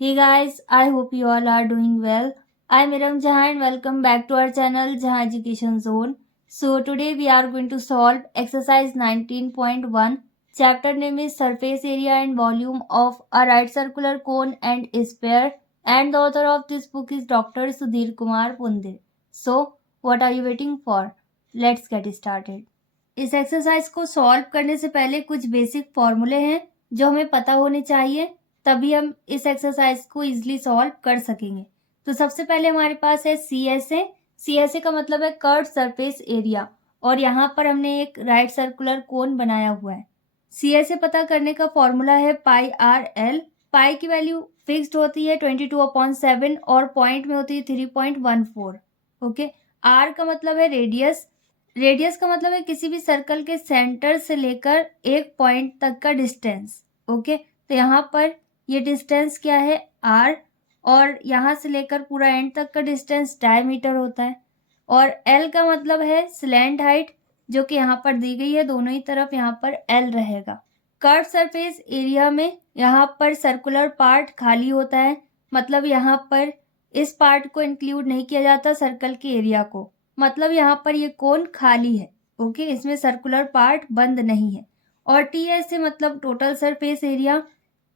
Hey guys, I hope you all are doing well. I'm Iram Jahan and welcome back to our channel Jahan Education Zone. So today we are going to solve exercise 19.1. Chapter name is surface area and volume of a right circular cone and sphere, and the author of this book is Dr. Sudhir Kumar Pundir. So what are you waiting for? Let's get started. इस exercise को solve करने से पहले कुछ basic फॉर्मूले हैं जो हमें पता होने चाहिए, तभी हम इस एक्सरसाइज को इजीली सॉल्व कर सकेंगे। तो सबसे पहले हमारे पास है CSA। CSA का मतलब है कर्व्ड सरफेस एरिया, और यहाँ पर हमने एक राइट सर्कुलर कोन बनाया हुआ है। CSA पता करने का फॉर्मूला है पाई आर एल। पाई की वैल्यू फिक्स्ड होती है 22/7 और पॉइंट में होती है 3.14। ओके, आर का मतलब है रेडियस। रेडियस का मतलब है किसी भी सर्कल के सेंटर से लेकर एक पॉइंट तक का डिस्टेंस। ओके, तो यहाँ पर ये डिस्टेंस क्या है, आर, और यहाँ से लेकर पूरा एंड तक का डिस्टेंस डायमीटर होता है। और एल का मतलब है स्लैंट हाइट, जो कि यहाँ पर दी गई है, दोनों ही तरफ यहाँ पर एल रहेगा। कर्व सरफेस एरिया में यहाँ पर सर्कुलर पार्ट खाली होता है, मतलब यहाँ पर इस पार्ट को इंक्लूड नहीं किया जाता सर्कल के एरिया को, मतलब यहाँ पर ये कोन खाली है। ओके, इसमें सर्कुलर पार्ट बंद नहीं है। और TS से मतलब टोटल सरफेस एरिया,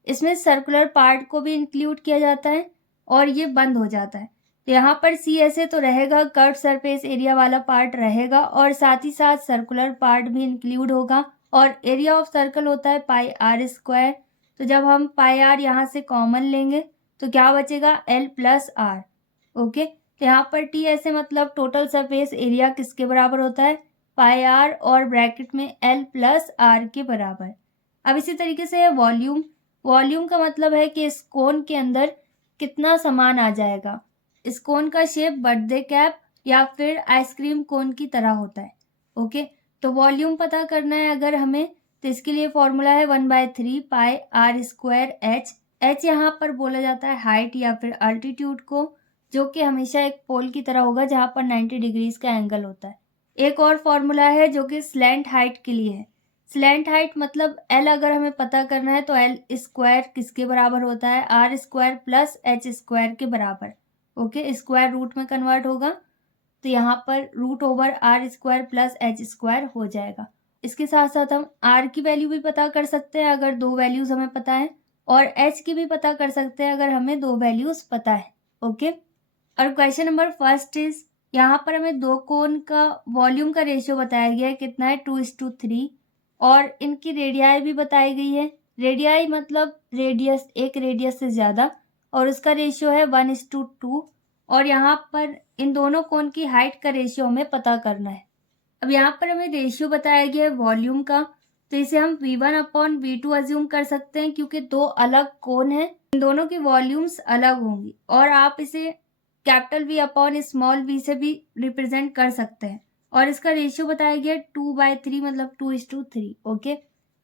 इसमें सर्कुलर पार्ट को भी इंक्लूड किया जाता है और ये बंद हो जाता है। तो यहाँ पर CSA तो रहेगा, कर्व सरफेस एरिया वाला पार्ट रहेगा, और साथ ही साथ सर्कुलर पार्ट भी इंक्लूड होगा। और एरिया ऑफ सर्कल होता है पाई आर स्क्वायर। तो जब हम पाई आर यहाँ से कॉमन लेंगे तो क्या बचेगा, L प्लस आर। ओके, तो यहाँ पर TSA मतलब टोटल सरफेस एरिया किसके बराबर होता है, पाई आर और ब्रैकेट में L प्लस आर के बराबर। अब इसी तरीके से है वॉल्यूम। वॉल्यूम का मतलब है कि इस कोन के अंदर कितना सामान आ जाएगा। इस कोन का शेप बर्थडे कैप या फिर आइसक्रीम कोन की तरह होता है। ओके, तो वॉल्यूम पता करना है अगर हमें, तो इसके लिए फॉर्मूला है 1/3 पाई आर स्क्वायर एच। एच यहाँ पर बोला जाता है हाइट या फिर अल्टीट्यूड को, जो कि हमेशा एक पोल की तरह होगा जहाँ पर 90 डिग्रीज का एंगल होता है। एक और फॉर्मूला है जो कि स्लैंट हाइट के लिए है। स्लैंट हाइट मतलब L अगर हमें पता करना है तो L स्क्वायर किसके बराबर होता है, R square plus H square के बराबर। ओके, स्क्वायर रूट में कन्वर्ट होगा, तो यहाँ पर root over R square plus H square हो जाएगा। इसके साथ साथ हम आर की वैल्यू भी पता कर सकते हैं अगर दो वैल्यूज हमें पता है, और एच की भी पता कर सकते हैं अगर हमें दो वैल्यूज पता है। ओके, और क्वेश्चन नंबर फर्स्ट इज, यहाँ पर हमें दो कोन का वॉल्यूम का रेशियो बताया गया है, कितना है 2:3, और इनकी रेडियाई भी बताई गई है। रेडियाई मतलब रेडियस, एक रेडियस से ज़्यादा, और उसका रेशियो है 1:2। और यहाँ पर इन दोनों कोन की हाइट का रेशियो हमें पता करना है। अब यहाँ पर हमें रेशियो बताया गया है वॉल्यूम का, तो इसे हम V1/V2 अज्यूम कर सकते हैं, क्योंकि दो अलग कोन हैं, इन दोनों की वॉल्यूम्स अलग होंगी। और आप इसे कैपिटल V/ स्मॉल v से भी रिप्रेजेंट कर सकते हैं। और इसका रेशियो बताया गया 2/3 मतलब 2:3। ओके,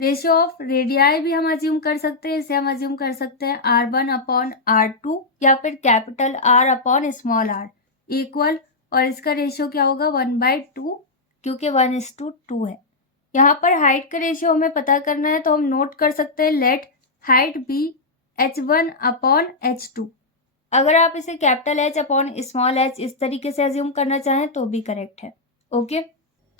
रेशियो ऑफ रेडियाई भी हम अज्यूम कर सकते हैं, इसे हम अज्यूम कर सकते हैं R1/R2 या फिर कैपिटल R/स्मॉल r इक्वल, और इसका रेशियो क्या होगा 1/2, क्योंकि 1:2 है। यहाँ पर हाइट का रेशियो हमें पता करना है, तो हम नोट कर सकते हैं लेट हाइट बी h1/h2। अगर आप इसे कैपिटल H/स्मॉल h इस तरीके से अज्यूम करना चाहें तो भी करेक्ट है। ओके,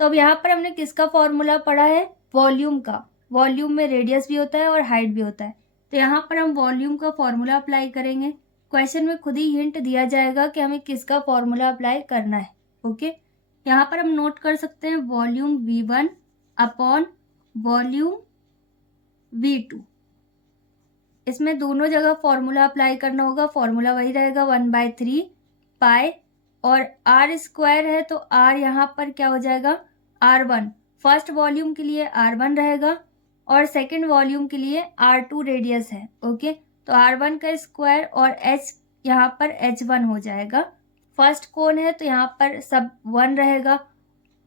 तो अब यहाँ पर हमने किसका फॉर्मूला पढ़ा है, वॉल्यूम का। वॉल्यूम में रेडियस भी होता है और हाइट भी होता है, तो यहाँ पर हम वॉल्यूम का फॉर्मूला अप्लाई करेंगे। क्वेश्चन में खुद ही हिंट दिया जाएगा कि हमें किसका फॉर्मूला अप्लाई करना है। ओके, यहाँ पर हम नोट कर सकते हैं वॉल्यूम V1/वॉल्यूम V2। इसमें दोनों जगह फॉर्मूला अप्लाई करना होगा, फॉर्मूला वही रहेगा 1/3 पाई, और आर स्क्वायर है तो आर यहाँ पर क्या हो जाएगा R1। फर्स्ट वॉल्यूम के लिए R1 रहेगा और सेकंड वॉल्यूम के लिए R2 रेडियस है। ओके, तो R1 का स्क्वायर और H यहाँ पर H1 हो जाएगा। फर्स्ट कोन है तो यहाँ पर सब 1 रहेगा,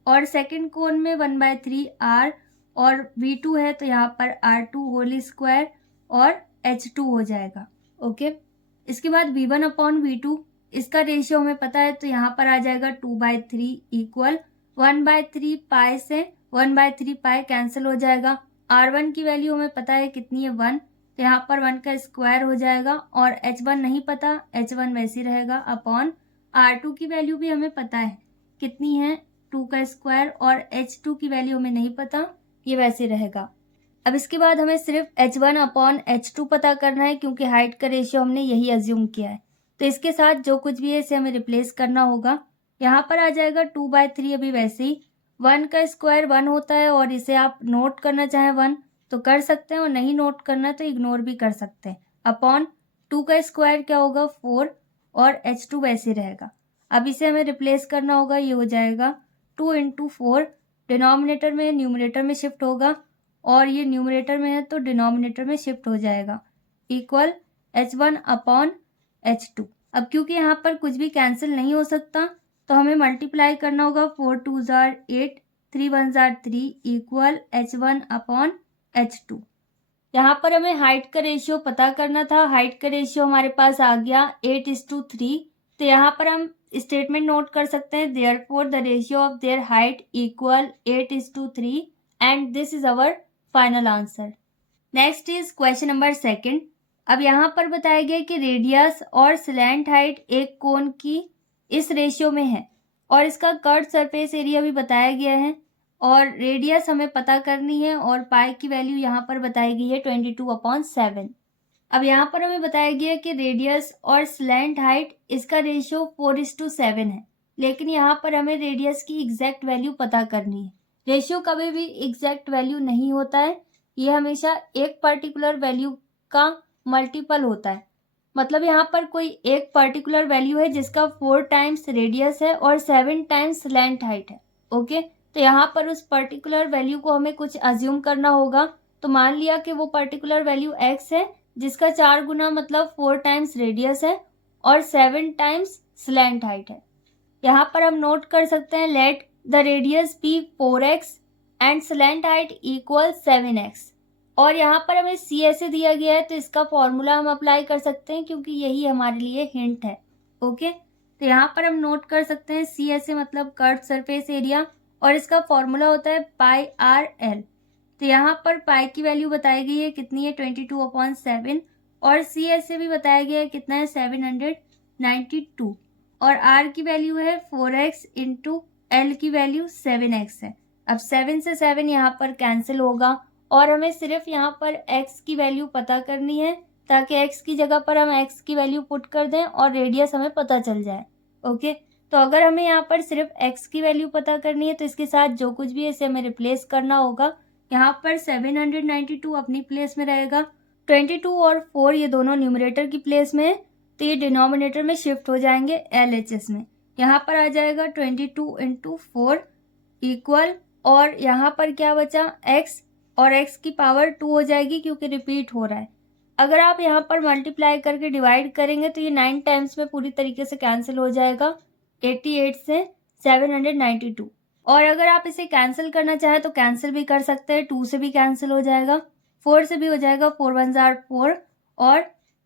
और सेकंड कोन में 1/3 R, और V2 है तो यहाँ पर R2 होल स्क्वायर और H2 हो जाएगा। ओके, इसके बाद V1/V2, इसका रेशियो हमें पता है, तो यहाँ पर आ जाएगा 2/3 इक्वल 1/3 पाई से 1/3 पाई कैंसिल हो जाएगा। R1 की वैल्यू हमें पता है कितनी है 1, तो यहाँ पर 1 का स्क्वायर हो जाएगा और h1 नहीं पता, h1 वैसे रहेगा अपॉन r2 की वैल्यू भी हमें पता है कितनी है 2 का स्क्वायर और h2 की वैल्यू हमें नहीं पता, ये वैसे रहेगा। अब इसके बाद हमें सिर्फ h1 अपॉन h2 पता करना है क्योंकि हाइट का रेशियो हमने यही अज्यूम किया है। तो इसके साथ जो कुछ भी है इसे हमें रिप्लेस करना होगा। यहाँ पर आ जाएगा 2/3, अभी वैसे ही 1 का स्क्वायर 1 होता है और इसे आप नोट करना चाहें 1 तो कर सकते हैं और नहीं नोट करना तो इग्नोर भी कर सकते हैं। अपॉन 2 का स्क्वायर क्या होगा 4 और h2 वैसे रहेगा। अब इसे हमें रिप्लेस करना होगा, ये हो जाएगा 2 × 4, डिनोमिनेटर में न्यूमरेटर में शिफ्ट होगा और ये न्यूमरेटर में है तो डिनोमिनेटर में शिफ्ट हो जाएगा, इक्वल h1 अपॉन h2। अब क्योंकि यहाँ पर कुछ भी कैंसिल नहीं हो सकता तो हमें मल्टीप्लाई करना होगा, 4 2 jar 8, 3 1 jar 3 equal h1 upon h2। यहाँ पर हमें हाइट का रेशियो पता करना था। हाइट का रेशियो हमारे पास आ गया 8:3। तो यहाँ पर हम स्टेटमेंट नोट कर सकते हैं, therefore the ratio of their height equal 8:3 and this is our final answer. Next is question number 2। अब यहाँ पर बताया गया कि रेडियस और स्लैंट हाइट एक कोन की इस रेशियो में है और इसका कर्व सरफेस एरिया भी बताया गया है और रेडियस हमें पता करनी है और पाई की वैल्यू यहाँ पर बताई गई है 22/7। अब यहाँ पर हमें बताया गया कि रेडियस और स्लैंट हाइट इसका रेशियो 4:7 है, लेकिन यहाँ पर हमें रेडियस की एग्जैक्ट वैल्यू पता करनी है। रेशियो कभी भी एग्जैक्ट वैल्यू नहीं होता है, ये हमेशा एक पर्टिकुलर वैल्यू का मल्टीपल होता है। मतलब यहाँ पर कोई एक पर्टिकुलर वैल्यू है जिसका 4 टाइम्स रेडियस है और 7 टाइम्स स्लैंट हाइट है। ओके, तो यहाँ पर उस पर्टिकुलर वैल्यू को हमें कुछ अज्यूम करना होगा। तो मान लिया कि वो पर्टिकुलर वैल्यू x है जिसका 4 गुना मतलब 4 टाइम्स रेडियस है और 7 टाइम्स स्लैंट हाइट है। यहाँ पर हम नोट कर सकते हैं, let the radius be 4x and slant height equal 7x। और यहाँ पर हमें सी ऐसे दिया गया है तो इसका फॉर्मूला हम अप्लाई कर सकते हैं क्योंकि यही हमारे लिए हिंट है। ओके, तो यहाँ पर हम नोट कर सकते हैं सी ऐसे मतलब कर्व सरफेस एरिया और इसका फॉर्मूला होता है πr/l। तो यहाँ पर पाई की वैल्यू बताई गई है कितनी है 22/7 और सी ऐसे भी बताया गया है कितना है 792 और r की वैल्यू है 4x इंटू l की वैल्यू 7x है। अब 7 से 7 यहाँ पर कैंसिल होगा और हमें सिर्फ यहाँ पर x की वैल्यू पता करनी है ताकि x की जगह पर हम x की वैल्यू पुट कर दें और रेडियस हमें पता चल जाए। ओके, तो अगर हमें यहाँ पर सिर्फ x की वैल्यू पता करनी है तो इसके साथ जो कुछ भी है इसे हमें रिप्लेस करना होगा। यहाँ पर 792 अपनी प्लेस में रहेगा, 22 और 4 ये दोनों न्यूमरेटर की प्लेस में है तो ये डिनोमिनेटर में शिफ्ट हो जाएंगे LHS में। यहाँ पर आ जाएगा 22 × 4 इक्वल और यहाँ पर क्या बचा x और x की पावर 2 हो जाएगी क्योंकि रिपीट हो रहा है। अगर आप यहाँ पर मल्टीप्लाई करके डिवाइड करेंगे तो ये 9 टाइम्स में पूरी तरीके से कैंसिल हो जाएगा, 88 से 792। और अगर आप इसे कैंसिल करना चाहें तो कैंसिल भी कर सकते हैं, 2 से भी कैंसिल हो जाएगा, 4 से भी हो जाएगा, 4 1 जार 4 और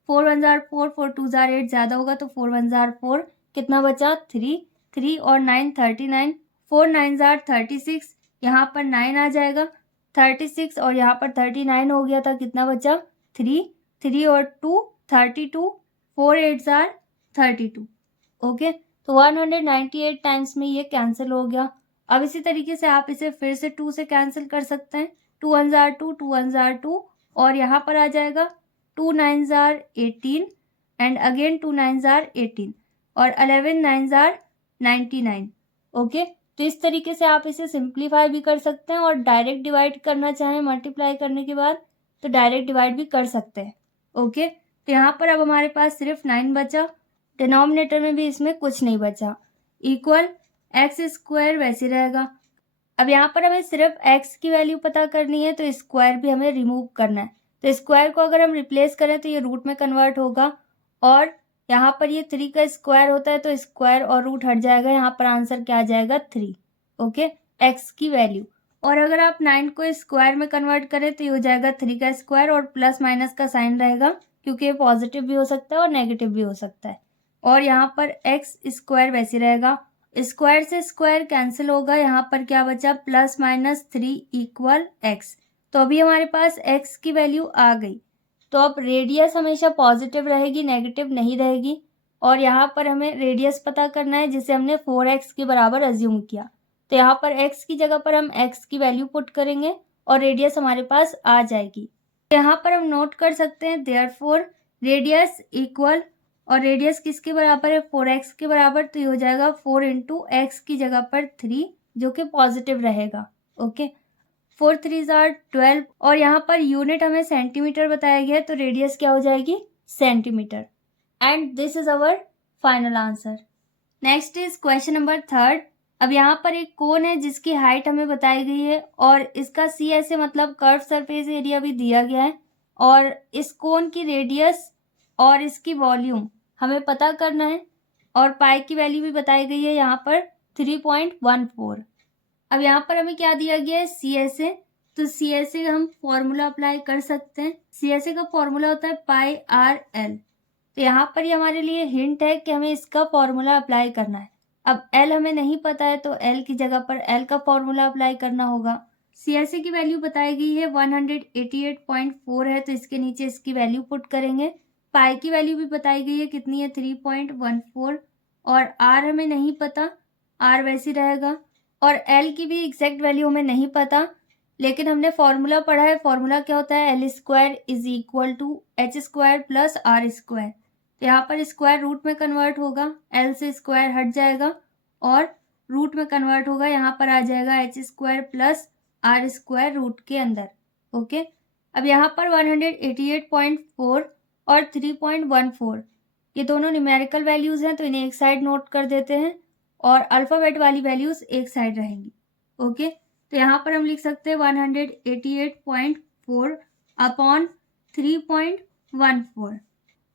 4 1 जार 4, 4 2 जार 8 ज़्यादा होगा तो 4 1 जार 4, कितना बचा 3, 3 और 9 39, 4 9 जार 36, यहाँ पर 9 आ जाएगा, 36 और यहाँ पर 39 हो गया था, कितना बचा 3, 3 और 2 32, 4 8 जार 32। ओके, तो 198 टाइम्स में ये कैंसिल हो गया। अब इसी तरीके से आप इसे फिर से 2 से कैंसिल कर सकते हैं, 2 1 जार 2, 2 1 जार 2 और यहाँ पर आ जाएगा 2 9 जार 18 एंड अगेन 2 9 जार 18 और 11 9 जार 99। ओके, तो इस तरीके से आप इसे सिंप्लीफाई भी कर सकते हैं और डायरेक्ट डिवाइड करना चाहें मल्टीप्लाई करने के बाद तो डायरेक्ट डिवाइड भी कर सकते हैं। ओके, तो यहाँ पर अब हमारे पास सिर्फ 9 बचा, डिनोमिनेटर में भी इसमें कुछ नहीं बचा, इक्वल x² वैसे रहेगा। अब यहाँ पर हमें सिर्फ x की वैल्यू पता करनी है तो स्क्वायर भी हमें रिमूव करना है। तो स्क्वायर को अगर हम रिप्लेस करें तो ये रूट में कन्वर्ट होगा और यहाँ पर ये 3 का स्क्वायर होता है तो स्क्वायर और रूट हट जाएगा, यहाँ पर आंसर क्या आ जाएगा 3। ओके, x की वैल्यू। और अगर आप 9 को स्क्वायर में कन्वर्ट करें तो ये हो जाएगा 3 का स्क्वायर और प्लस माइनस का साइन रहेगा क्योंकि ये पॉजिटिव भी हो सकता है और नेगेटिव भी हो सकता है। और यहाँ पर x² वैसे रहेगा, स्क्वायर से स्क्वायर कैंसिल होगा, यहाँ पर क्या बचा +-3 इक्वल x। तो अभी हमारे पास x की वैल्यू आ गई तो अब रेडियस हमेशा पॉजिटिव रहेगी, नेगेटिव नहीं रहेगी। और यहाँ पर हमें रेडियस पता करना है जिसे हमने 4x के बराबर अज्यूम किया। तो यहाँ पर x की जगह पर हम x की वैल्यू पुट करेंगे और रेडियस हमारे पास आ जाएगी। तो यहाँ पर हम नोट कर सकते हैं देयरफॉर रेडियस इक्वल, और रेडियस किसके बराबर है, 4x के बराबर। तो ये हो जाएगा 4 इंटू एक्स की जगह पर 3, जो कि पॉजिटिव रहेगा। ओके, 4 3 12, और यहाँ पर यूनिट हमें सेंटीमीटर बताया गया है, तो रेडियस क्या हो जाएगी, centimetre. And this is our final answer. Next is question number 3। अब यहाँ पर एक कोन है जिसकी हाइट हमें बताई गई है और इसका सी ऐसे मतलब कर्व सरफेस एरिया भी दिया गया है, और इस कोन की रेडियस और इसकी वॉल्यूम हमें पता करना है, और पाई की वैल्यू भी बताई गई है यहाँ पर 3.14। अब यहाँ पर हमें क्या दिया गया है, सी एस ए। तो सी एस ए हम फॉर्मूला अप्लाई कर सकते हैं। सी एस ए का फॉर्मूला होता है पाई आर एल। तो यहाँ पर ये हमारे लिए हिंट है कि हमें इसका फॉर्मूला अप्लाई करना है। अब एल हमें नहीं पता है, तो एल की जगह पर एल का फॉर्मूला अप्लाई करना होगा। सी एस ए की वैल्यू बताई गई है 188.4 है, तो इसके नीचे इसकी वैल्यू पुट करेंगे। पाई की वैल्यू भी बताई गई है, कितनी है, 3.14, और आर हमें नहीं पता, आर वैसे रहेगा। और एल की भी एग्जैक्ट वैल्यू हमें नहीं पता, लेकिन हमने फॉर्मूला पढ़ा है। फॉर्मूला क्या होता है, L square is equal to H square plus R square. तो यहाँ पर स्क्वायर रूट में कन्वर्ट होगा, एल से स्क्वायर हट जाएगा और रूट में कन्वर्ट होगा, यहाँ पर आ जाएगा H square plus R square root के अंदर। ओके, अब यहाँ पर 188.4 और 3.14 ये दोनों न्यूमेरिकल वैल्यूज हैं, तो इन्हें एक साइड नोट कर देते हैं और अल्फ़ाबेट वाली वैल्यूज एक साइड रहेंगी। ओके, तो यहाँ पर हम लिख सकते हैं 188.4 अपॉन 3.14।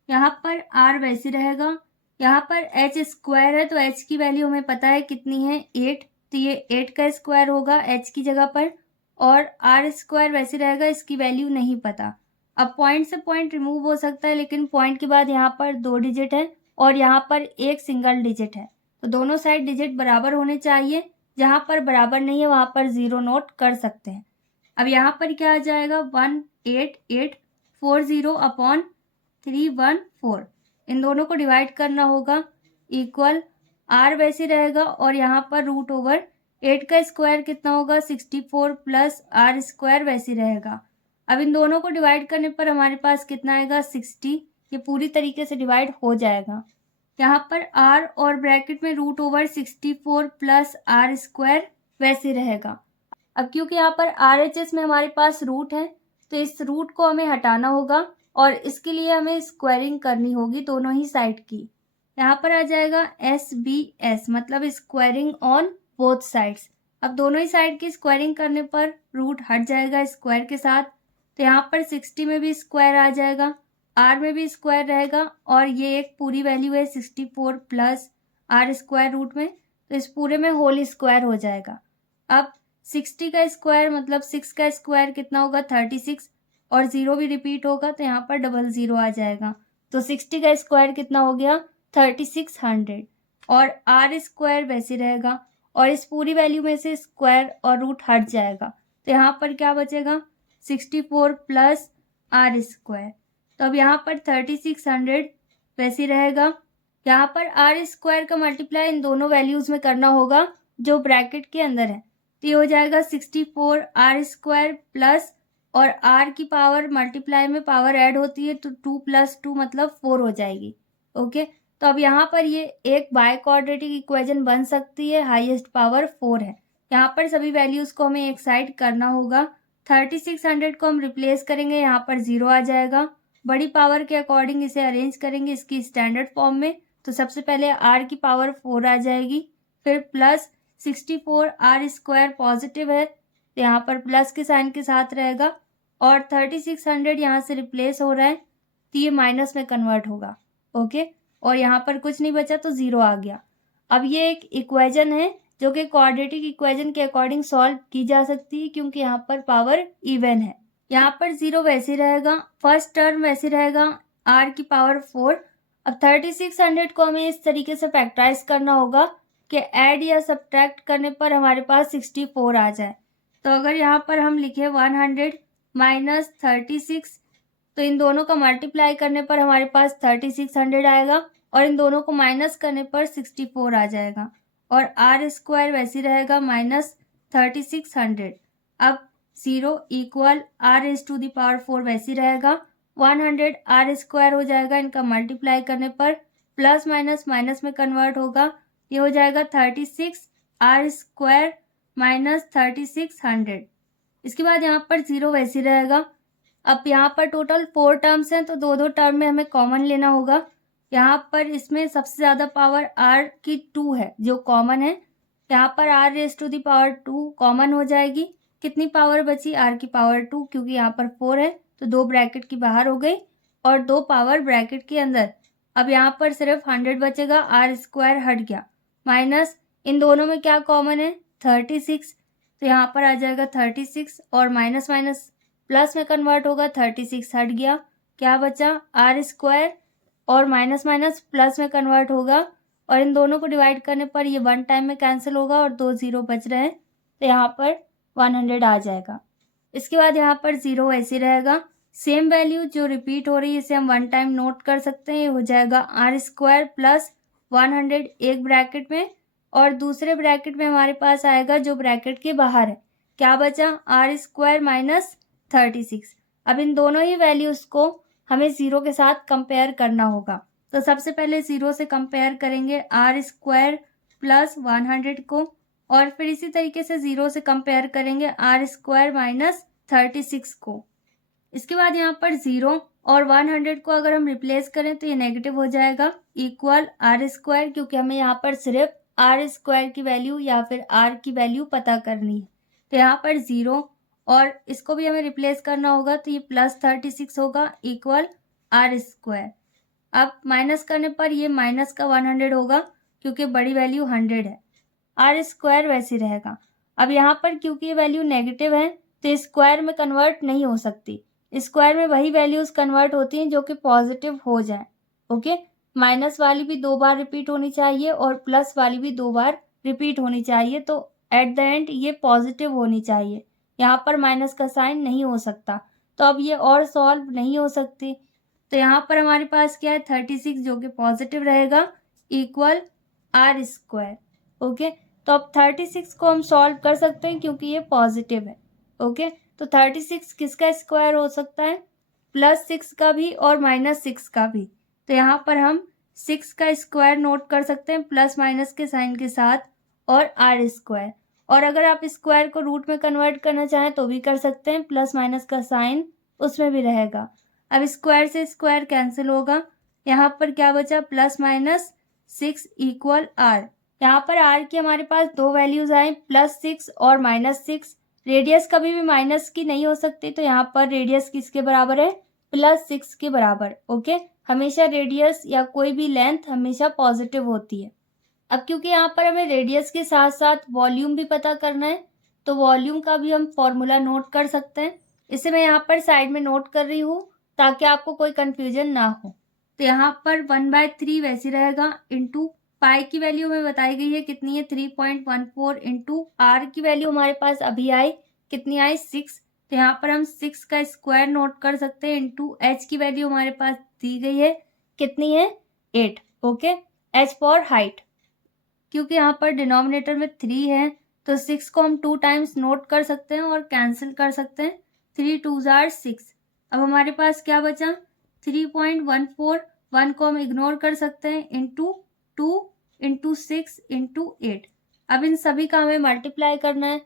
यहाँ पर r वैसे रहेगा, यहाँ पर h स्क्वायर है, तो h की वैल्यू हमें पता है कितनी है, 8। तो ये 8 का स्क्वायर होगा h की जगह पर, और r स्क्वायर वैसे रहेगा, इसकी वैल्यू नहीं पता। अब पॉइंट से पॉइंट रिमूव हो सकता है, लेकिन पॉइंट के बाद यहाँ पर 2 डिजिट है और यहाँ पर एक सिंगल डिजिट है, तो दोनों साइड डिजिट बराबर होने चाहिए। जहाँ पर बराबर नहीं है वहाँ पर 0 नोट कर सकते हैं। अब यहाँ पर क्या आ जाएगा, 18840 अपॉन 314, इन दोनों को डिवाइड करना होगा, इक्वल r वैसे रहेगा, और यहाँ पर रूट ओवर 8 का स्क्वायर कितना होगा, 64 प्लस आर स्क्वायर वैसे रहेगा। अब इन दोनों को डिवाइड करने पर हमारे पास कितना आएगा, 60। ये पूरी तरीके से डिवाइड हो जाएगा। यहाँ पर r और ब्रैकेट में root over 64 plus R square वैसे रहेगा। अब क्योंकि यहाँ पर RHS में हमारे पास रूट है, तो इस रूट को हमें हटाना होगा और इसके लिए हमें स्क्वायरिंग करनी होगी दोनों ही साइड की। यहाँ पर आ जाएगा SBS मतलब स्क्वायरिंग ऑन बोथ साइड्स। अब दोनों ही साइड की स्क्वायरिंग करने पर रूट हट जाएगा स्क्वायर के साथ, तो यहाँ पर 60 में भी स्क्वायर आ जाएगा, r में भी स्क्वायर रहेगा, और ये एक पूरी वैल्यू है 64 प्लस आर स्क्वायर रूट में, तो इस पूरे में होल स्क्वायर हो जाएगा। अब 60 का स्क्वायर मतलब 6 का स्क्वायर कितना होगा, 36, और 0 भी रिपीट होगा, तो यहाँ पर 00 आ जाएगा। तो 60 का स्क्वायर कितना हो गया, 3600, और आर स्क्वायर वैसे रहेगा, और इस पूरी वैल्यू में से स्क्वायर और रूट हट जाएगा, तो यहाँ पर क्या बचेगा, 64 प्लस आर स्क्वायर। तो अब यहाँ पर 3600 वैसे रहेगा। यहाँ पर आर स्क्वायर का मल्टीप्लाई इन दोनों वैल्यूज में करना होगा जो ब्रैकेट के अंदर है, तो ये हो जाएगा 64 आर स्क्वायर प्लस, और r की पावर मल्टीप्लाई में पावर ऐड होती है, तो 2 + 2 मतलब 4 हो जाएगी। ओके, तो अब यहाँ पर ये एक बाय क्वाड्रेटिक इक्वेशन बन सकती है, हाईएस्ट पावर 4 है। यहाँ पर सभी वैल्यूज को हमें एक साइड करना होगा। 3600 को हम रिप्लेस करेंगे, यहाँ पर 0 आ जाएगा। बड़ी पावर के अकॉर्डिंग इसे अरेंज करेंगे इसकी स्टैंडर्ड फॉर्म में, तो सबसे पहले r की पावर 4 आ जाएगी, फिर प्लस 64 आर स्क्वायर पॉजिटिव है, तो यहाँ पर प्लस के साइन के साथ रहेगा, और 3600 यहाँ से रिप्लेस हो रहा है, तो ये माइनस में कन्वर्ट होगा। ओके, और यहाँ पर कुछ नहीं बचा, तो 0 आ गया। अब ये एक इक्वेशन है जो कि क्वाड्रेटिक इक्वेशन के अकॉर्डिंग सॉल्व की जा सकती है, क्योंकि यहाँ पर पावर इवन है। यहाँ पर 0 वैसे रहेगा, फर्स्ट टर्म वैसे रहेगा, r की पावर 4। अब 3600 को हमें इस तरीके से फैक्टराइज करना होगा कि ऐड या सब्ट्रैक्ट करने पर हमारे पास 64 आ जाए। तो अगर यहाँ पर हम लिखे 100 - 36, तो इन दोनों का मल्टीप्लाई करने पर हमारे पास 3600 आएगा और इन दोनों को माइनस करने पर 64 आ जाएगा और आर स्क्वायर वैसे रहेगा माइनस 3600। अब 0 equal R is to the power 4 वैसे रहेगा 100 आर स्क्वायर हो जाएगा, इनका मल्टीप्लाई करने पर प्लस माइनस माइनस में कन्वर्ट होगा, ये हो जाएगा 36 आर स्क्वायर माइनस 3600। इसके बाद यहाँ पर 0 वैसे रहेगा। अब यहाँ पर टोटल 4 टर्म्स हैं तो दो दो टर्म में हमें कॉमन लेना होगा। यहाँ पर इसमें सबसे ज़्यादा पावर r की 2 है जो कॉमन है, यहाँ पर r raise to the power 2 common हो जाएगी। कितनी पावर बची? r की पावर 2, क्योंकि यहाँ पर 4 है तो 2 ब्रैकेट की बाहर हो गई और 2 पावर ब्रैकेट के अंदर। अब यहाँ पर सिर्फ 100 बचेगा, r स्क्वायर हट गया, माइनस इन दोनों में क्या कॉमन है? 36, तो यहाँ पर आ जाएगा 36 और माइनस माइनस प्लस में कन्वर्ट होगा, 36 हट गया, क्या बचा? आर स्क्वायर और माइनस माइनस प्लस में कन्वर्ट होगा और इन दोनों को डिवाइड करने पर ये 1 टाइम में कैंसिल होगा और 2 0 बच रहे हैं तो यहाँ पर 100 आ जाएगा। इसके बाद यहाँ पर 0 ऐसे रहेगा। सेम वैल्यू जो रिपीट हो रही है इसे हम 1 टाइम नोट कर सकते हैं, ये हो जाएगा आर स्क्वायर प्लस 100 एक ब्रैकेट में और दूसरे ब्रैकेट में हमारे पास आएगा जो ब्रैकेट के बाहर है, क्या बचा? R square minus 36। अब इन दोनों ही वैल्यूज को हमें 0 के साथ कंपेयर करना होगा, तो सबसे पहले 0 से कंपेयर करेंगे आर स्क्वायर प्लस 100 को और फिर इसी तरीके से 0 से कंपेयर करेंगे आर स्क्वायर माइनस 36 को। इसके बाद यहाँ पर 0 और 100 को अगर हम रिप्लेस करें तो ये नेगेटिव हो जाएगा, इक्वल आर स्क्वायर, क्योंकि हमें यहाँ पर सिर्फ आर स्क्वायर की वैल्यू या फिर आर की वैल्यू पता करनी है। तो यहाँ पर 0 और इसको भी हमें रिप्लेस करना होगा तो ये प्लस 36 होगा, इक्वल आर स्क्वायर। अब माइनस करने पर ये माइनस का 100 होगा क्योंकि बड़ी वैल्यू 100 है, आर स्क्वायर वैसे रहेगा। अब यहाँ पर क्योंकि ये वैल्यू नेगेटिव है तो स्क्वायर में कन्वर्ट नहीं हो सकती, स्क्वायर में वही वैल्यूज कन्वर्ट होती हैं जो कि पॉजिटिव हो जाए। ओके, माइनस वाली भी 2 बार रिपीट होनी चाहिए और प्लस वाली भी 2 बार रिपीट होनी चाहिए, तो एट द एंड ये पॉजिटिव होनी चाहिए, यहाँ पर माइनस का साइन नहीं हो सकता। तो अब ये और सॉल्व नहीं हो सकती, तो यहाँ पर हमारे पास क्या है? 36 जो कि पॉजिटिव रहेगा, इक्वल आर स्क्वायर। ओके, तो अब 36 को हम सॉल्व कर सकते हैं क्योंकि ये पॉजिटिव है। ओके, तो 36 किसका स्क्वायर हो सकता है? प्लस 6 का भी और माइनस 6 का भी। तो यहाँ पर हम 6 का स्क्वायर नोट कर सकते हैं प्लस माइनस के साइन के साथ और आर स्क्वायर, और अगर आप स्क्वायर को रूट में कन्वर्ट करना चाहें तो भी कर सकते हैं, प्लस माइनस का साइन उसमें भी रहेगा। अब स्क्वायर से स्क्वायर कैंसिल होगा, यहाँ पर क्या बचा? Plus minus 6 equal R. यहाँ पर आर की हमारे पास 2 वैल्यूज आए, प्लस 6 और माइनस 6। रेडियस कभी भी माइनस की नहीं हो सकती, तो यहाँ पर रेडियस किसके बराबर है? प्लस 6 के बराबर। ओके, हमेशा रेडियस या कोई भी लेंथ हमेशा पॉजिटिव होती है। अब क्योंकि यहाँ पर हमें रेडियस के साथ साथ वॉल्यूम भी पता करना है तो वॉल्यूम का भी हम फॉर्मूला नोट कर सकते हैं। इसे मैं यहाँ पर साइड में नोट कर रही हूँ ताकि आपको कोई कंफ्यूजन ना हो। तो यहाँ पर 1/3 वैसे रहेगा, इंटू पाई की वैल्यू हमें बताई गई है कितनी है? 3.14, इंटू आर की वैल्यू हमारे पास अभी आई, कितनी आई? 6। तो यहाँ पर हम 6 का स्क्वायर नोट कर सकते हैं, इंटू एच की वैल्यू हमारे पास दी गई है, कितनी है? 8। ओके, एच फॉर हाइट, क्योंकि यहाँ पर डिनोमिनेटर में 3 है तो 6 को हम 2 टाइम्स नोट कर सकते हैं और कैंसिल कर सकते हैं, 3 2s are 6। अब हमारे पास क्या बचा? 3.14, 1 को हम इग्नोर कर सकते हैं, इंटू 2 इंटू 6 इंटू 8। अब इन सभी का हमें मल्टीप्लाई करना है।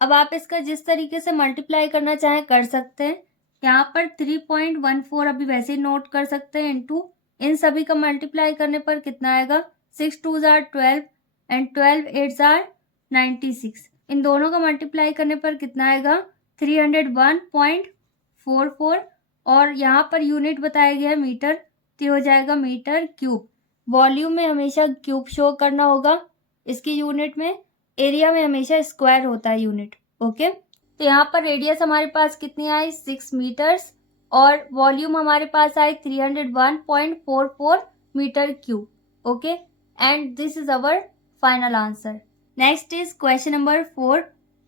अब आप इसका जिस तरीके से मल्टीप्लाई करना चाहें कर सकते हैं। यहाँ पर 3.14 अभी वैसे ही नोट कर सकते हैं, इंटू इन सभी का मल्टीप्लाई करने पर कितना आएगा? 6 2s are 12 and 12 8s are 96। इन दोनों का मल्टीप्लाई करने पर कितना आएगा? 301.44 और यहाँ पर यूनिट बताया गया है मीटर, तो हो जाएगा मीटर क्यूब। वॉल्यूम में हमेशा क्यूब शो करना होगा इसकी यूनिट में, एरिया में हमेशा स्क्वायर होता है यूनिट। ओके, तो यहाँ पर रेडियस हमारे पास कितनी आई? 6 मीटर्स और वॉल्यूम हमारे पास आई 301.44 metre cube. Okay, and this is our final answer. Next is question number 4।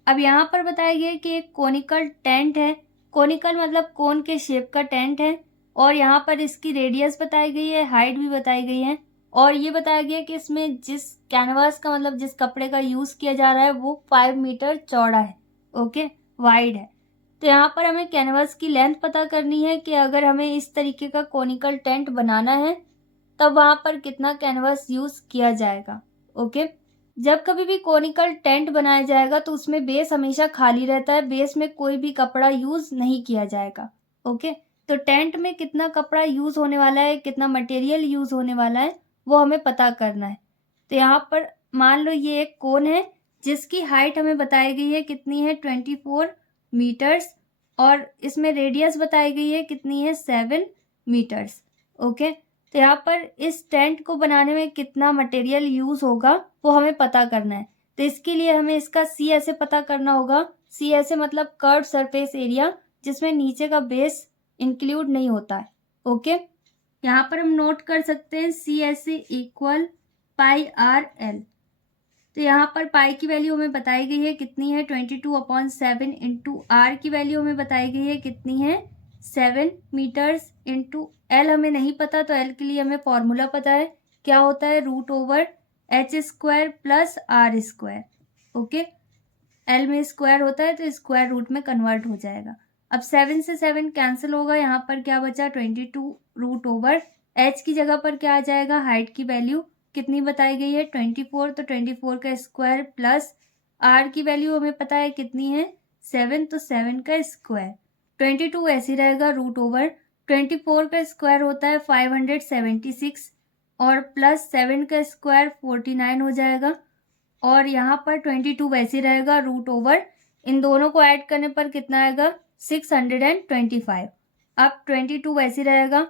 अब यहाँ पर बताया गया कि एक कोनिकल टेंट है कोनिकल मतलब कोन के शेप का टेंट है और यहाँ पर इसकी रेडियस बताई गई है, हाइट भी बताई गई है और ये बताया गया कि इसमें जिस कैनवास का मतलब जिस कपड़े का यूज़ किया जा रहा है वो 5 मीटर चौड़ा है, ओके, वाइड है। तो यहाँ पर हमें कैनवास की लेंथ पता करनी है कि अगर हमें इस तरीके का कोनिकल टेंट बनाना है तब वहाँ पर कितना कैनवास यूज़ किया जाएगा, ओके। जब कभी भी कोनिकल टेंट बनाया जाएगा तो उसमें बेस हमेशा खाली रहता है, बेस में कोई भी कपड़ा यूज़ नहीं किया जाएगा, ओके। तो टेंट में कितना कपड़ा यूज़ होने वाला है, कितना मटेरियल यूज़ होने वाला है वो हमें पता करना है। तो यहाँ पर मान लो ये एक कोन है जिसकी हाइट हमें बताई गई है कितनी है 24 मीटर्स और इसमें रेडियस बताई गई है कितनी है 7 मीटर्स, ओके। तो यहाँ पर इस टेंट को बनाने में कितना मटेरियल यूज़ होगा वो हमें पता करना है। तो इसके लिए हमें इसका सी ऐसे पता करना होगा। सी ऐसे मतलब कर्व सरफेस एरिया जिसमें नीचे का बेस इंक्लूड नहीं होता है, ओके। यहाँ पर हम नोट कर सकते हैं सी ऐसे इक्वल पाई आर एल। तो यहाँ पर पाई की वैल्यू हमें बताई गई है कितनी है 22/7 इंटू आर की वैल्यू हमें बताई गई है कितनी है 7 मीटर्स इंटू एल हमें नहीं पता तो एल के लिए हमें फॉर्मूला पता है क्या होता है √/h² plus r², okay. L में स्क्वायर होता है तो स्क्वायर रूट में कन्वर्ट हो जाएगा। अब 7 से 7 कैंसिल होगा, यहाँ पर क्या बचा 22 √/h की जगह पर क्या आ जाएगा हाइट की वैल्यू कितनी बताई गई है 24, तो 24 का स्क्वायर प्लस आर की वैल्यू हमें पता है कितनी है 7, तो 7 का स्क्वायर 22 ऐसे रहेगा √/24 का स्क्वायर होता है 576 और प्लस 7 का स्क्वायर 49 हो जाएगा और यहाँ पर 22 वैसे रहेगा √/ इन दोनों को ऐड करने पर कितना आएगा 625। अब 22 वैसे रहेगा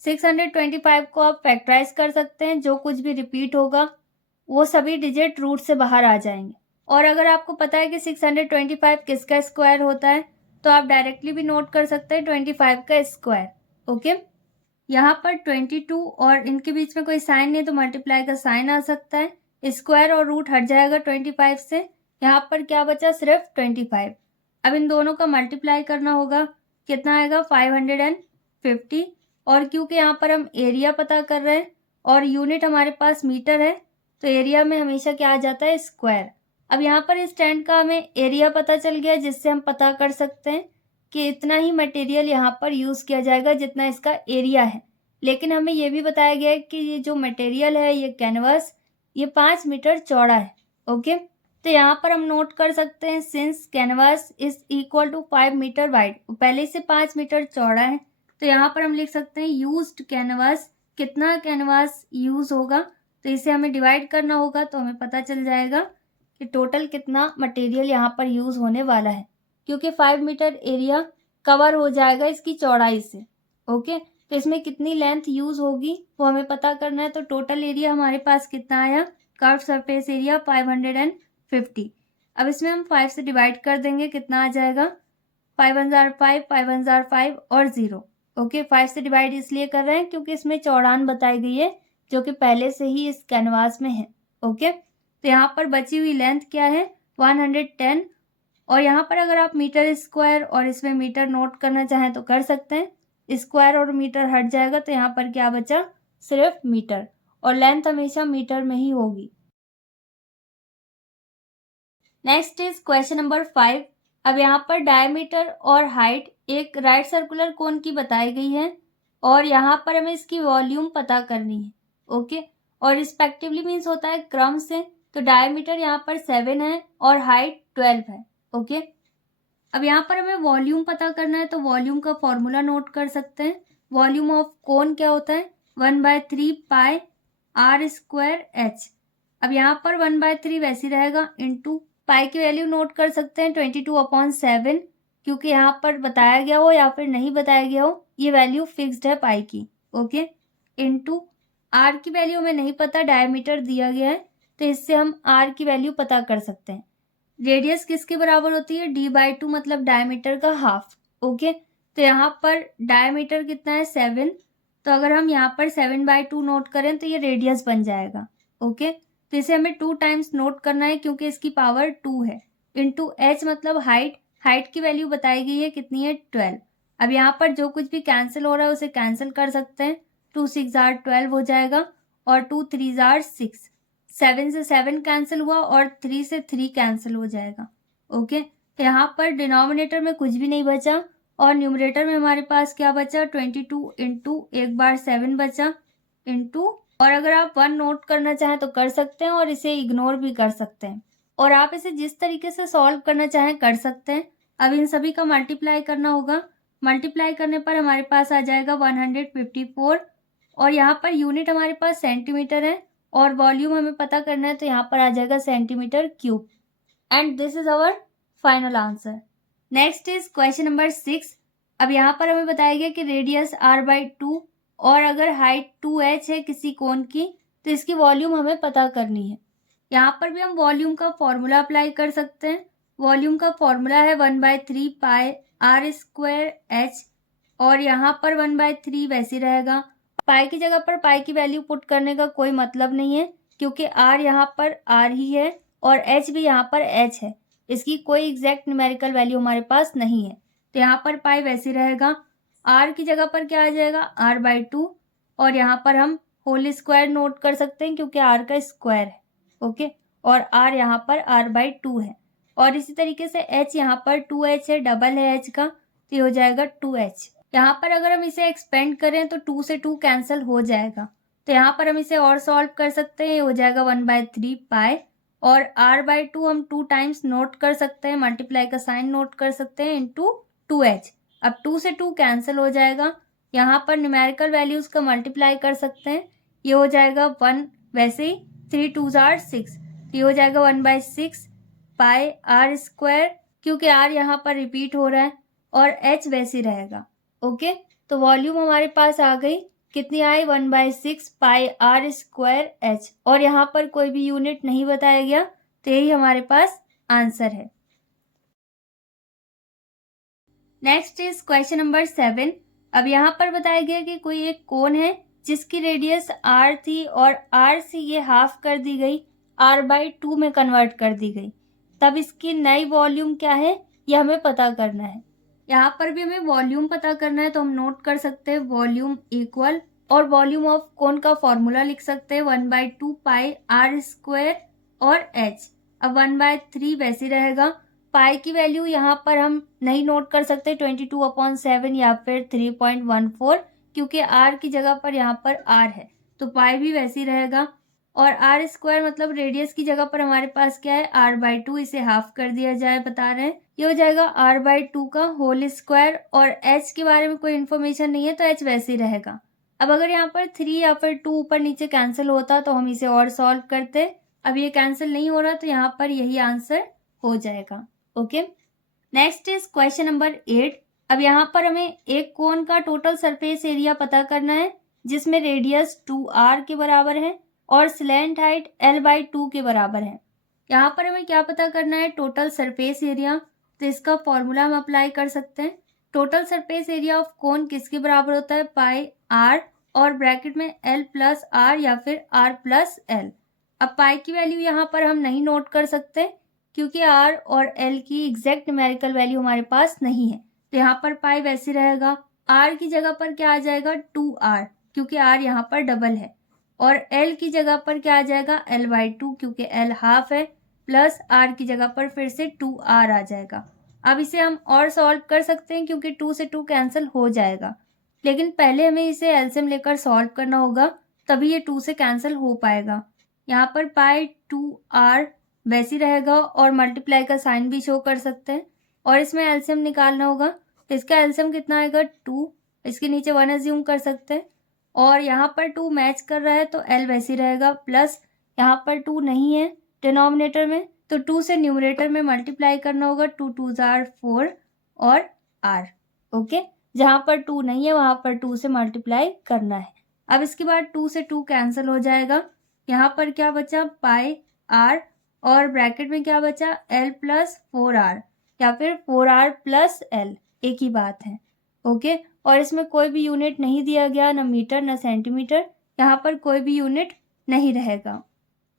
625 को आप फैक्टराइज कर सकते हैं, जो कुछ भी रिपीट होगा वो सभी डिजिट रूट से बाहर आ जाएंगे। और अगर आपको पता है कि 625 किसका स्क्वायर होता है तो आप डायरेक्टली भी नोट कर सकते हैं 25 का स्क्वायर, ओके। यहाँ पर 22 और इनके बीच में कोई साइन नहीं तो मल्टीप्लाई का साइन आ सकता है, स्क्वायर और रूट हट जाएगा 25 से, यहाँ पर क्या बचा सिर्फ 25। अब इन दोनों का मल्टीप्लाई करना होगा, कितना आएगा 550 और क्योंकि यहाँ पर हम एरिया पता कर रहे हैं और यूनिट हमारे पास मीटर है तो एरिया में हमेशा क्या आ जाता है स्क्वायर। अब यहाँ पर इस टेंट का हमें एरिया पता चल गया जिससे हम पता कर सकते हैं कि इतना ही मटेरियल यहाँ पर यूज़ किया जाएगा जितना इसका एरिया है। लेकिन हमें ये भी बताया गया है कि ये जो मटेरियल है ये कैनवास ये 5 मीटर चौड़ा है, ओके। तो यहाँ पर हम नोट कर सकते हैं since canvas is equal to 5 metre wide, पहले से 5 मीटर चौड़ा है तो यहाँ पर हम लिख सकते हैं यूज्ड कैनवास, कितना कैनवास यूज़ होगा तो इसे हमें डिवाइड करना होगा तो हमें पता चल जाएगा कि टोटल कितना मटेरियल यहाँ पर यूज़ होने वाला है, क्योंकि 5 मीटर एरिया कवर हो जाएगा इसकी चौड़ाई से, ओके। तो इसमें कितनी लेंथ यूज़ होगी वो हमें पता करना है। तो टोटल एरिया हमारे पास कितना आया कर्व सरफेस एरिया 550। अब इसमें हम 5 से डिवाइड कर देंगे, कितना आ जाएगा 5 1 जार 5, 5 1 जार 5 और 0, ओके। 5 से डिवाइड इसलिए कर रहे हैं क्योंकि इसमें चौड़ान बताई गई है जो कि पहले से ही इस कैनवास में है, ओके। तो यहाँ पर बची हुई लेंथ क्या है 110 और यहाँ पर अगर आप मीटर स्क्वायर और इसमें मीटर नोट करना चाहें तो कर सकते हैं, स्क्वायर और मीटर हट जाएगा तो यहाँ पर क्या बचा सिर्फ मीटर और लेंथ हमेशा मीटर में ही होगी। Next is question number 5। अब यहाँ पर डायमीटर और हाइट एक राइट सर्कुलर कोन की बताई गई है और यहाँ पर हमें इसकी वॉल्यूम पता करनी है, ओके। और रिस्पेक्टिवली मीन्स होता है क्रम से, तो डायमीटर यहाँ पर 7 है और हाइट 12 है, ओके। अब यहाँ पर हमें वॉल्यूम पता करना है तो वॉल्यूम का फॉर्मूला नोट कर सकते हैं। वॉल्यूम ऑफ कोन क्या होता है 1/3 पाई r²h। अब यहाँ पर 1/3 वैसे रहेगा इंटू पाई की वैल्यू नोट कर सकते हैं 22/7, क्योंकि यहाँ पर बताया गया हो या फिर नहीं बताया गया हो ये वैल्यू फिक्स्ड है पाई की, ओके। इंटू आर की वैल्यू हमें नहीं पता, डायमीटर दिया गया है तो इससे हम आर की वैल्यू पता कर सकते हैं। रेडियस किसके बराबर होती है d/2 मतलब डायमीटर का हाफ, ओके। तो यहाँ पर डायमीटर कितना है 7, तो अगर हम यहाँ पर 7/2 नोट करें तो ये रेडियस बन जाएगा, ओके। तो इसे हमें 2 टाइम्स नोट करना है क्योंकि इसकी पावर 2 है। इंटू h मतलब हाइट, हाइट की वैल्यू बताई गई है कितनी है 12। अब यहाँ पर जो कुछ भी कैंसिल हो रहा है उसे कैंसिल कर सकते हैं। 2 6 आर 12 हो जाएगा और 2 3 आर 6। 7 से 7 कैंसिल हुआ और 3 से 3 कैंसिल हो जाएगा। ओके, तो यहाँ पर डिनोमिनेटर में कुछ भी नहीं बचा और न्यूमरेटर में हमारे पास क्या बचा 22 इंटू एक बार 7 बचा इंटू, और अगर आप 1 नोट करना चाहें तो कर सकते हैं और इसे इग्नोर भी कर सकते हैं, और आप इसे जिस तरीके से सॉल्व करना चाहें कर सकते हैं। अब इन सभी का मल्टीप्लाई करना होगा। मल्टीप्लाई करने पर हमारे पास आ जाएगा 154 और यहाँ पर यूनिट हमारे पास सेंटीमीटर है और वॉल्यूम हमें पता करना है तो यहाँ पर आ जाएगा centimetre cube. And this is our final answer. Next is question number 6। अब यहाँ पर हमें बताया गया कि रेडियस r/2 और अगर हाइट 2h है किसी कोन की तो इसकी वॉल्यूम हमें पता करनी है। यहाँ पर भी हम वॉल्यूम का फॉर्मूला अप्लाई कर सकते हैं। वॉल्यूम का फॉर्मूला है 1/3 पाई r²h और यहाँ पर 1/3 वैसे रहेगा। पाई की जगह पर पाई की वैल्यू पुट करने का कोई मतलब नहीं है क्योंकि r यहाँ पर r ही है और h भी यहाँ पर h है। इसकी कोई एग्जैक्ट न्यूमेरिकल वैल्यू हमारे पास नहीं है तो यहाँ पर पाई वैसे रहेगा। r की जगह पर क्या आ जाएगा r/2 और यहाँ पर हम होल स्क्वायर नोट कर सकते हैं क्योंकि r का स्क्वायर है। ओके, और r यहाँ पर r/2 है और इसी तरीके से h यहाँ पर 2h है, डबल है h का तो ये हो जाएगा 2h। यहाँ पर अगर हम इसे एक्सपेंड करें तो 2 से 2 कैंसिल हो जाएगा तो यहाँ पर हम इसे और सॉल्व कर सकते हैं। ये हो जाएगा 1/3 पाई और r/2 हम 2 टाइम्स नोट कर सकते हैं, मल्टीप्लाई का साइन नोट कर सकते हैं इंटू 2h। अब 2 से 2 कैंसिल हो जाएगा। यहाँ पर न्यूमेरिकल वैल्यूज का मल्टीप्लाई कर सकते हैं। ये हो जाएगा 1, वैसे ही 3 2 आर 6, ये हो जाएगा 1/6 पाई r², क्योंकि r यहाँ पर रिपीट हो रहा है और h वैसे रहेगा। ओके, तो वॉल्यूम हमारे पास आ गई कितनी आई 1/6 पाई r²h और यहाँ पर कोई भी यूनिट नहीं बताया गया तो यही हमारे पास आंसर है। Next is question number 7। अब यहाँ पर बताया गया कि कोई एक कोन है जिसकी रेडियस r थी और r से ये हाफ कर दी गई, r/2 में कन्वर्ट कर दी गई, तब इसकी नई वॉल्यूम क्या है ये हमें पता करना है। यहाँ पर भी हमें वॉल्यूम पता करना है तो हम नोट कर सकते हैं वॉल्यूम इक्वल, और वॉल्यूम ऑफ कोन का फॉर्मूला लिख सकते हैं 1/2 पाई r² और h। अब 1/3 वैसे रहेगा। पाई की वैल्यू यहाँ पर हम नहीं नोट कर सकते 22/7 या फिर 3.14 क्योंकि r की जगह पर यहाँ पर r है तो पाई भी वैसे ही रहेगा। और r² मतलब रेडियस की जगह पर हमारे पास क्या है r/2, इसे हाफ कर दिया जाए बता रहे हैं, ये हो जाएगा r/2 का होल स्क्वायर और h के बारे में कोई इन्फॉर्मेशन नहीं है तो h वैसे ही रहेगा। अब अगर यहाँ पर 3 या फिर 2 ऊपर नीचे कैंसिल होता तो हम इसे और सॉल्व करते। अब ये कैंसिल नहीं हो रहा तो यहाँ पर यही आंसर हो जाएगा। Okay, next is question number 8। अब यहाँ पर हमें एक कोन का टोटल सरफेस एरिया पता करना है जिसमें रेडियस 2r के बराबर है और स्लैंट हाइट l/2 के बराबर है। यहाँ पर हमें क्या पता करना है टोटल सरफेस एरिया, तो इसका फॉर्मूला हम अप्लाई कर सकते हैं। Total surface area of cone किसके बराबर होता है पाई r और ब्रैकेट में l+r या फिर r+l। अब पाई की वैल्यू यहाँ पर हम नहीं नोट कर सकते क्योंकि r और l की एग्जैक्ट न्यूमेरिकल वैल्यू हमारे पास नहीं है तो यहाँ पर पाई वैसे रहेगा। r की जगह पर क्या आ जाएगा 2r क्योंकि r यहाँ पर डबल है और l की जगह पर क्या आ जाएगा l/2 क्योंकि l हाफ है, प्लस r की जगह पर फिर से 2r आ जाएगा। अब इसे हम और सॉल्व कर सकते हैं क्योंकि 2 से 2 कैंसिल हो जाएगा, लेकिन पहले हमें इसे एलसीएम लेकर सॉल्व करना होगा तभी ये 2 से कैंसिल हो पाएगा। यहाँ पर पाई 2r वैसे रहेगा और मल्टीप्लाई का साइन भी शो कर सकते हैं और इसमें एलसीएम निकालना होगा तो इसका एलसीएम कितना आएगा 2, इसके नीचे 1 अज्यूम कर सकते हैं और यहाँ पर 2 मैच कर रहा है तो l वैसे रहेगा, प्लस यहाँ पर 2 नहीं है डिनोमिनेटर में तो 2 से न्यूमरेटर में मल्टीप्लाई करना होगा, 2 2 आर 4 और r। ओके, जहाँ पर 2 नहीं है वहाँ पर 2 से मल्टीप्लाई करना है। अब इसके बाद 2 से 2 कैंसिल हो जाएगा, यहाँ पर क्या बचा पाई r और ब्रैकेट में क्या बचा l+4r या फिर 4r+l, एक ही बात है। ओके, और इसमें कोई भी यूनिट नहीं दिया गया, ना मीटर ना सेंटीमीटर, यहाँ पर कोई भी यूनिट नहीं रहेगा।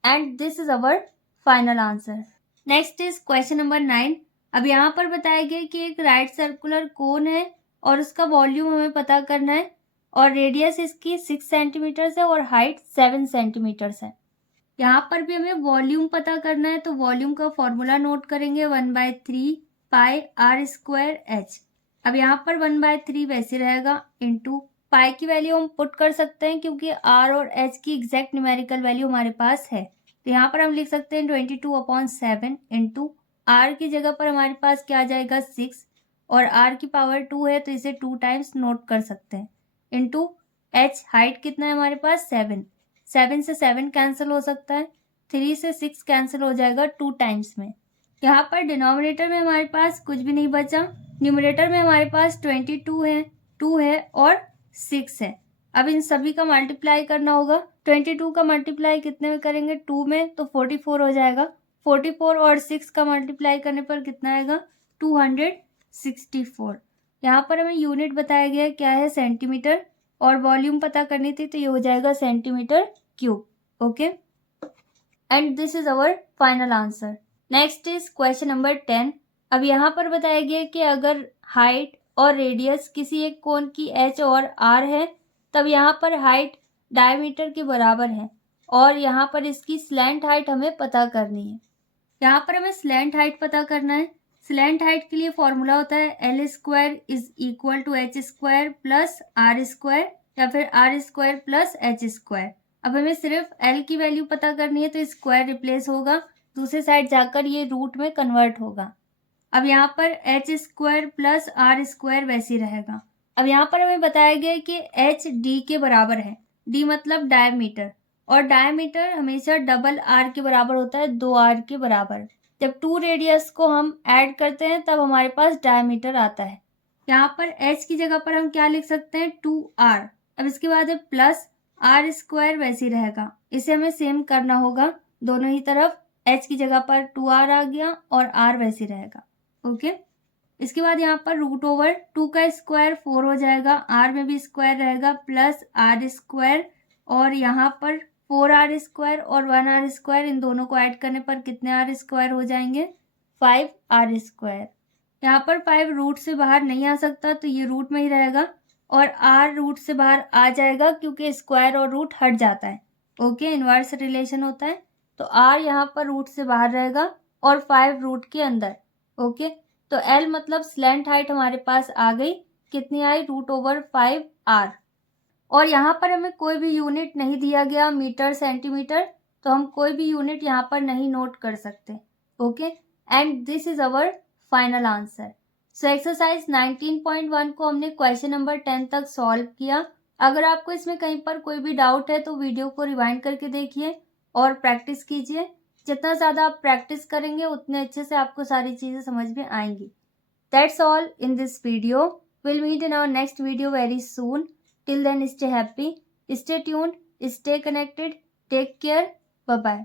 And this is our final answer. Next is question number 9। अब यहाँ पर बताया गया कि एक राइट सर्कुलर कोन है और उसका वॉल्यूम हमें पता करना है और रेडियस इसकी 6 सेंटीमीटर है और हाइट 7 सेंटीमीटर है। यहाँ पर भी हमें वॉल्यूम पता करना है, तो वॉल्यूम का फॉर्मूला नोट करेंगे 1/3 पाई आर स्क्वायर एच। अब यहाँ पर 1/3 वैसे रहेगा इंटू पाई की वैल्यू हम पुट कर सकते हैं क्योंकि आर और एच की एग्जैक्ट न्यूमेरिकल वैल्यू हमारे पास है, तो यहाँ पर हम लिख सकते हैं 22/7 इंटू आर की जगह पर हमारे पास क्या आ जाएगा 6 और आर की पावर 2 है तो इसे 2 टाइम्स नोट कर सकते हैं इंटू एच हाइट कितना है हमारे पास 7 से 7 कैंसिल हो सकता है, 3 से 6 कैंसिल हो जाएगा 2 टाइम्स में। यहाँ पर डिनोमिनेटर में हमारे पास कुछ भी नहीं बचा, न्यूमरेटर में हमारे पास 22 है, 2 है और 6 है। अब इन सभी का मल्टीप्लाई करना होगा। 22 का मल्टीप्लाई कितने में करेंगे 2 में तो 44 हो जाएगा। 44 और 6 का मल्टीप्लाई करने पर कितना आएगा 264। यहाँ पर हमें यूनिट बताया गया है क्या है सेंटीमीटर और वॉल्यूम पता करनी थी तो ये हो जाएगा centimetre cube. Okay, and this is our final answer. Next is question number 10। अब यहाँ पर बताया गया कि अगर हाइट और रेडियस किसी एक कोण की एच और आर है तब यहाँ पर हाइट डायमीटर के बराबर है और यहाँ पर इसकी स्लैंट हाइट हमें पता करनी है। यहाँ पर हमें स्लैंट हाइट पता करना है। स्लैंट हाइट के लिए फॉर्मूला होता है L square is equal to H square plus R square या फिर R square plus H square. अब हमें सिर्फ एल की वैल्यू पता करनी है तो स्क्वायर रिप्लेस होगा, दूसरे साइड जाकर ये रूट में कन्वर्ट होगा। अब यहाँ पर H square plus R square वैसे रहेगा। अब यहाँ पर हमें बताया गया कि एच डी के बराबर है, डी मतलब डायमीटर और डायमीटर हमेशा डबल आर के बराबर होता है, 2r के बराबर। जब 2 रेडियस को हम ऐड करते हैं तब हमारे पास डायमीटर आता है। यहाँ पर h की जगह पर हम क्या लिख सकते हैं 2r। अब इसके बाद है प्लस आर स्क्वायर वैसे ही रहेगा, इसे हमें सेम करना होगा दोनों ही तरफ। h की जगह पर 2r आ गया और r वैसे ही रहेगा। ओके, इसके बाद यहाँ पर रूट ओवर 2 का स्क्वायर 4 हो जाएगा, r में भी स्क्वायर रहेगा प्लस आर स्क्वायर और यहाँ पर 4r स्क्वायर और 1r स्क्वायर, इन दोनों को ऐड करने पर कितने आर स्क्वायर हो जाएंगे 5r स्क्वायर। यहाँ पर 5 रूट से बाहर नहीं आ सकता तो ये रूट में ही रहेगा और r रूट से बाहर आ जाएगा क्योंकि स्क्वायर और रूट हट जाता है। ओके, इनवर्स रिलेशन होता है तो r यहाँ पर रूट से बाहर रहेगा और 5 रूट के अंदर। ओके, तो l मतलब स्लैंट हाइट हमारे पास आ गई, कितनी आई √5r। और यहाँ पर हमें कोई भी यूनिट नहीं दिया गया मीटर सेंटीमीटर, तो हम कोई भी यूनिट यहाँ पर नहीं नोट कर सकते। Okay, and this is our final answer. So exercise 19.1 को हमने क्वेश्चन नंबर 10 तक सॉल्व किया। अगर आपको इसमें कहीं पर कोई भी डाउट है तो वीडियो को रिवाइंड करके देखिए और प्रैक्टिस कीजिए। जितना ज़्यादा आप प्रैक्टिस करेंगे उतने अच्छे से आपको सारी चीज़ें समझ में आएंगी। That's all in this video. Will meet in our next video very soon. Till then, stay happy, stay tuned, stay connected, take care, bye bye.